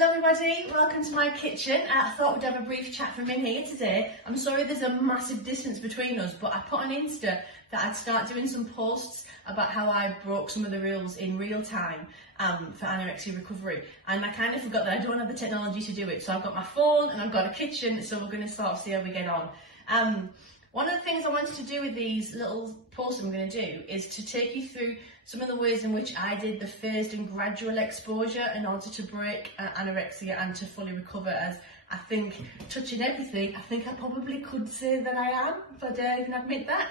Hello everybody, welcome to my kitchen. I thought we'd have a brief chat from in here today. I'm sorry there's a massive distance between us, but I put on Insta that I'd start doing some posts about how I broke some of the rules in real time for anorexia recovery. And I kind of forgot that I don't have the technology to do it. So I've got my phone and I've got a kitchen, so we're going to sort of see how we get on. One of the things I wanted to do with these little posts I'm going to do is to take you through some of the ways in which I did the phased and gradual exposure in order to break anorexia and to fully recover, as I think, touching everything, I think I probably could say that I am, if I dare even admit that.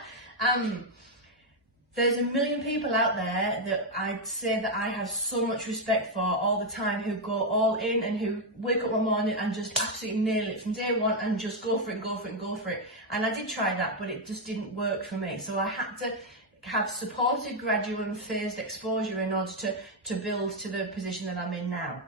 There's a million people out there that I'd say that I have so much respect for all the time, who go all in and who wake up one morning and just absolutely nail it from day one and just go for it, go for it, go for it. And I did try that, but it just didn't work for me. So I had to have supported gradual and phased exposure in order to build to the position that I'm in now.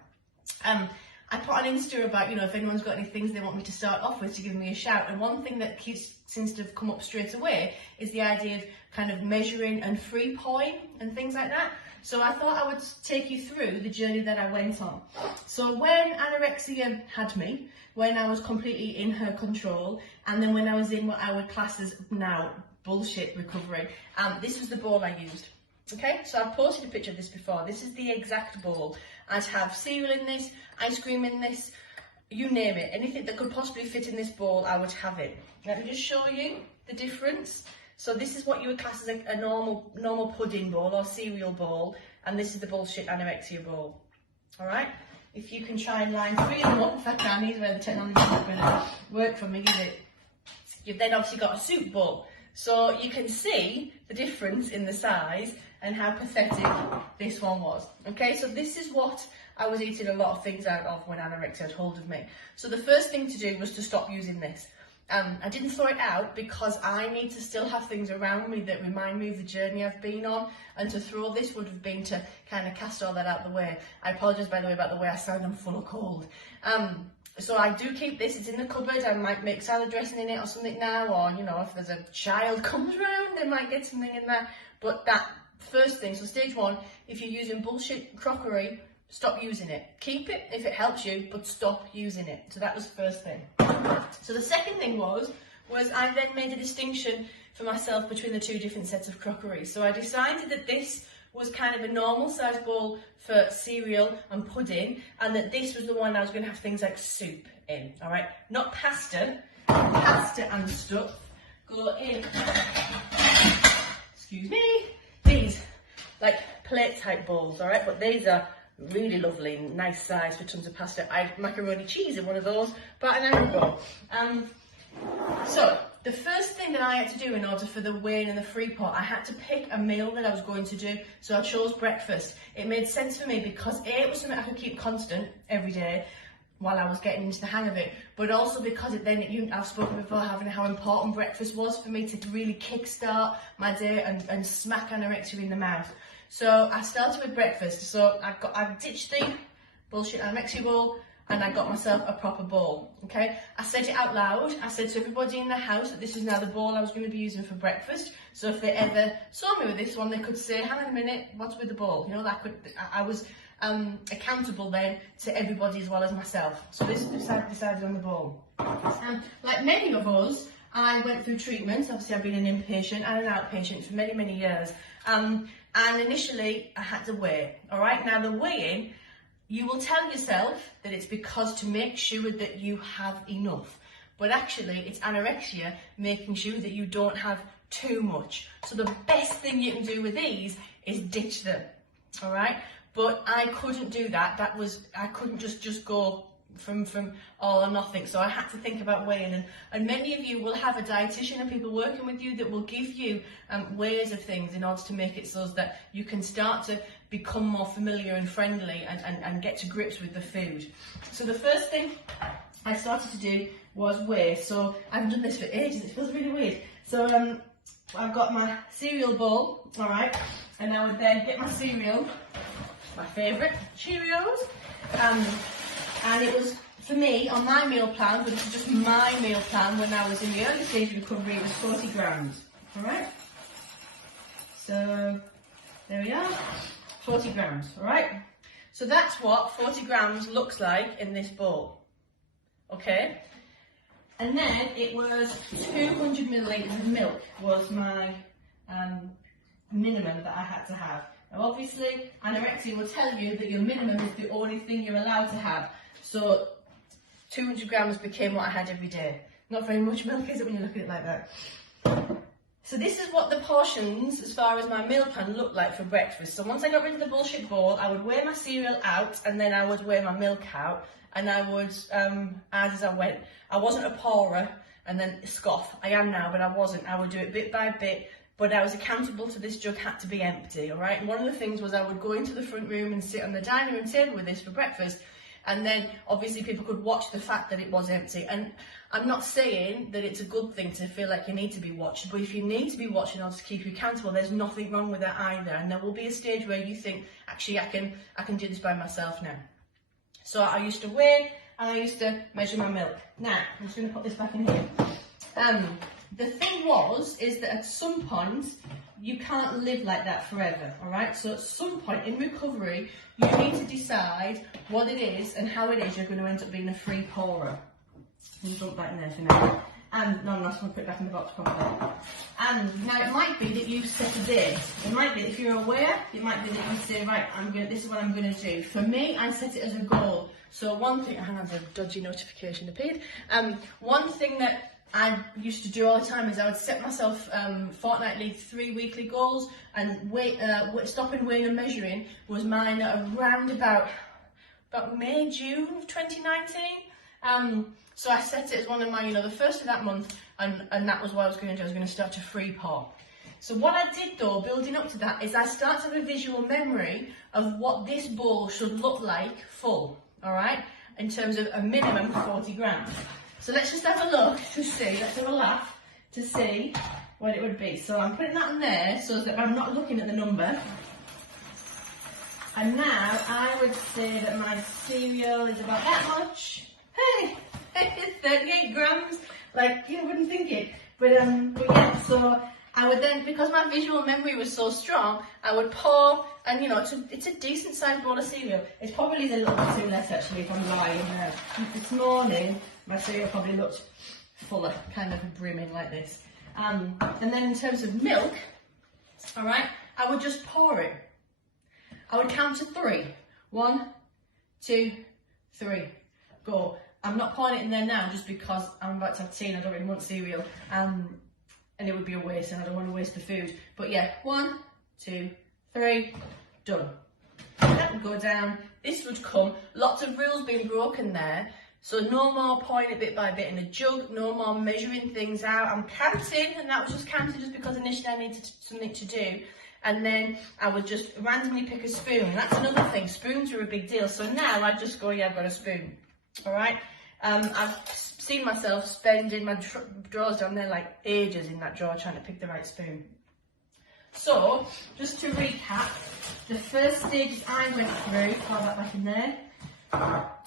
I put on Insta about, if anyone's got any things they want me to start off with, to give me a shout. And one thing that seems to have come up straight away is the idea of kind of measuring and free pouring and things like that. So I thought I would take you through the journey that I went on. So when anorexia had me, when I was completely in her control, and then when I was in what I would class as now bullshit recovery, this was the bowl I used. Okay, so I've posted a picture of this before. This is the exact bowl. I'd have cereal in this, ice cream in this, you name it. Anything that could possibly fit in this bowl, I would have it. Let me just show you the difference. So this is what you would class as a normal pudding bowl or cereal bowl, and this is the bullshit anorexia bowl. All right? If you can try and line three of them up, if I can, these are where the technology is not going to work for me, is it? You've then obviously got a soup bowl. So you can see the difference in the size and how pathetic this one was. Okay, so this is what I was eating a lot of things out of when anorexia had hold of me. So the first thing to do was to stop using this. I didn't throw it out because I need to still have things around me that remind me of the journey I've been on, and to throw this would have been to kind of cast all that out the way. I apologise, by the way, about the way I sound. I'm full of cold. So I do keep this. It's in the cupboard. I might make salad dressing in it or something now, or if there's a child comes around, they might get something in there. But that first thing, so stage one, if you're using bullshit crockery, stop using it. Keep it if it helps you, but stop using it. So that was the first thing. So the second thing was I then made a distinction for myself between the two different sets of crockery. So I decided that this was kind of a normal size bowl for cereal and pudding, and that this was the one I was going to have things like soup in, all right? Not pasta. Pasta and stuff go in, excuse me, these like plate type bowls, all right? But these are really lovely, nice size for tons of pasta. I had macaroni cheese in one of those about an hour ago. So the first thing that I had to do in order for the weighing and the free pot, I had to pick a meal that I was going to do. So I chose breakfast. It made sense for me because A, it was something I could keep constant every day while I was getting into the hang of it, but also because I've spoken before how important breakfast was for me to really kickstart my day and smack anorexia in the mouth. So I started with breakfast. So I ditched the bullshit anorexia bowl and I got myself a proper bowl, okay? I said it out loud. I said to everybody in the house that this is now the bowl I was going to be using for breakfast. So if they ever saw me with this one, they could say, hang on a minute, what's with the bowl? I was accountable then to everybody as well as myself. So this decided on the bowl. Like many of us, I went through treatments. Obviously, I've been an inpatient and an outpatient for many, many years. And initially, I had to weigh. All right. Now, the weighing, you will tell yourself that it's because to make sure that you have enough. But actually, it's anorexia making sure that you don't have too much. So the best thing you can do with these is ditch them. All right. But I couldn't do that. I couldn't just go from all or nothing. So I had to think about weighing, and many of you will have a dietitian and people working with you that will give you ways of things in order to make it so that you can start to become more familiar and friendly and get to grips with the food. So the first thing I started to do was weigh. So I've done this for ages. It feels really weird. So I've got my cereal bowl, all right, and I would then get my cereal, my favourite Cheerios, and it was, for me, on my meal plan, but this is just my meal plan when I was in the early stage of recovery, it was 40 grams, all right? So, there we are, 40 grams, all right? So that's what 40 grams looks like in this bowl, okay? And then it was 200 millilitres of milk was my minimum that I had to have. Now obviously, anorexia will tell you that your minimum is the only thing you're allowed to have. So 200 grams became what I had every day. Not very much milk, is it, when you look at it like that? So this is what the portions, as far as my meal plan, looked like for breakfast. So once I got rid of the bullshit bowl, I would weigh my cereal out, and then I would weigh my milk out, and I would add as I went. I wasn't a pourer and then scoff. I am now, but I wasn't. I would do it bit by bit, but I was accountable to this jug had to be empty, all right? And one of the things was I would go into the front room and sit on the dining room table with this for breakfast, and then obviously people could watch the fact that it was empty. And I'm not saying that it's a good thing to feel like you need to be watched, but if you need to be watched in order to keep you accountable, there's nothing wrong with that either. And there will be a stage where you think, actually, I can do this by myself now. So I used to weigh and I used to measure my milk. Now, I'm just going to put this back in here. The thing is that at some point, you can't live like that forever, all right? So at some point in recovery, you need to decide what it is and how it is you're going to end up being a free pourer. You dump that in there for now. And no, I'm not going to put it back in the box properly. And now it might be that you set a date. It might be, if you're aware, it might be that you say, right, this is what I'm going to do. For me, I set it as a goal. So one thing, hang on, there's a dodgy notification appeared. One thing that I used to do all the time is I would set myself fortnightly 3 weekly goals, and stopping weighing and measuring was mine at around about May, June of 2019. So I set it as one of my, the first of that month, and that was what I was going to do. I was going to start to free pour. So what I did though, building up to that, is I started to have a visual memory of what this bowl should look like full, all right, in terms of a minimum of 40 grams. So let's just have a look to see, let's have a laugh to see what it would be. So I'm putting that in there so that I'm not looking at the number. And now I would say that my cereal is about that much. Hey, it's 38 grams. Like, you wouldn't think it. But yeah, so I would then, because my visual memory was so strong, I would pour, and it's a decent sized bowl of cereal. It's probably a little bit too less actually, if I'm lying. This morning, my cereal probably looked fuller, kind of brimming like this. And then in terms of milk, all right, I would just pour it. I would count to 3. 1, 2, 3, go. I'm not pouring it in there now just because I'm about to have tea and I don't really want cereal. And it would be a waste and I don't want to waste the food. But yeah, 1, 2, 3, done. That would go down. This would come. Lots of rules being broken there. So no more pouring it bit by bit in a jug, no more measuring things out. I'm counting, and that was just counting just because initially I needed something to do. And then I would just randomly pick a spoon. That's another thing, spoons are a big deal. So now I just go, yeah, I've got a spoon. All right. I've seen myself spending my drawers down there like ages in that drawer trying to pick the right spoon. So, just to recap, the first stages I went through, pour that back in there,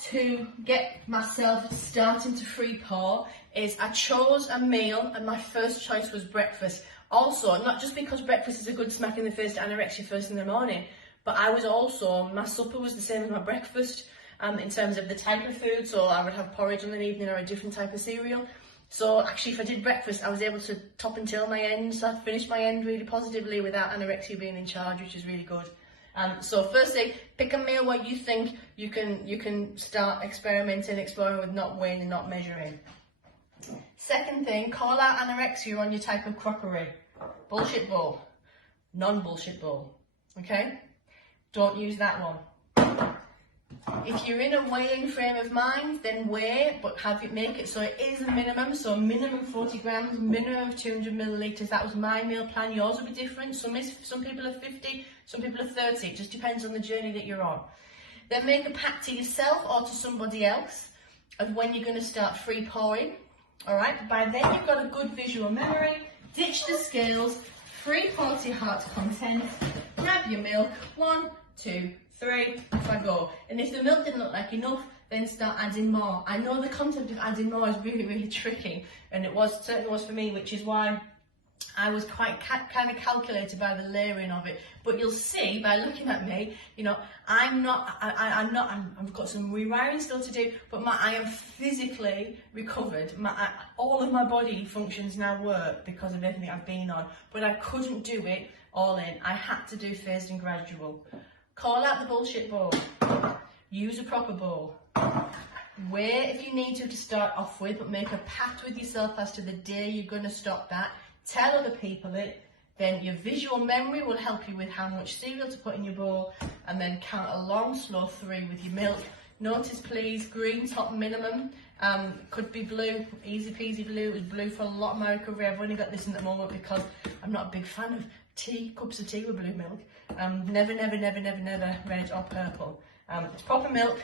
to get myself starting to free pour is I chose a meal and my first choice was breakfast. Also, not just because breakfast is a good smack in the face to anorexia first in the morning, but my supper was the same as my breakfast. In terms of the type of food, so I would have porridge in the evening or a different type of cereal. So actually if I did breakfast, I was able to top and tail my end, so I finished my end really positively without anorexia being in charge, which is really good. So firstly, pick a meal where you think you can start experimenting, exploring with not weighing and not measuring. Second thing, call out anorexia on your type of crockery. Bullshit bowl, non-bullshit bowl, okay? Don't use that one. If you're in a weighing frame of mind, then weigh, but make it so it is a minimum. So minimum 40 grams, minimum of 200 millilitres. That was my meal plan. Yours will be different. Some people are 50, some people are 30. It just depends on the journey that you're on. Then make a pact to yourself or to somebody else of when you're going to start free pouring. All right. By then you've got a good visual memory. Ditch the scales. Free pour to your heart's content. Grab your milk. 1, 2, 3, off I go. And if the milk didn't look like enough, then start adding more. I know the concept of adding more is really, really tricky, and it certainly was for me, which is why I was quite kind of calculated by the layering of it, but you'll see by looking at me, you know, I've got some rewiring still to do, but I am physically recovered. All of my body functions now work because of everything I've been on, but I couldn't do it all in. I had to do phased and gradual. Call out the bullshit ball. Use a proper ball. Wait if you need to start off with, but make a pact with yourself as to the day you're going to stop that. Tell other people it, then your visual memory will help you with how much cereal to put in your bowl, and then count a long slow 3 with your milk. Notice please, green top minimum, could be blue, easy peasy blue. It was blue for a lot of my recovery. I've only got this in at the moment because I'm not a big fan of cups of tea with blue milk. Never red or purple. It's proper milk.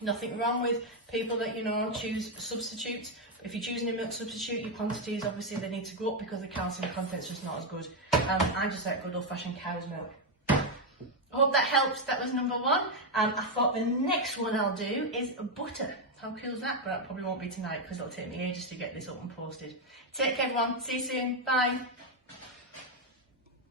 Nothing wrong with people that, you know, choose substitutes. If you're choosing a milk substitute, your quantities, obviously, they need to go up because the calcium content's just not as good. I just like good old-fashioned cow's milk. I hope that helps. That was number 1. I thought the next one I'll do is butter. How cool is that? But that probably won't be tonight because it'll take me ages to get this up and posted. Take care, everyone. See you soon. Bye.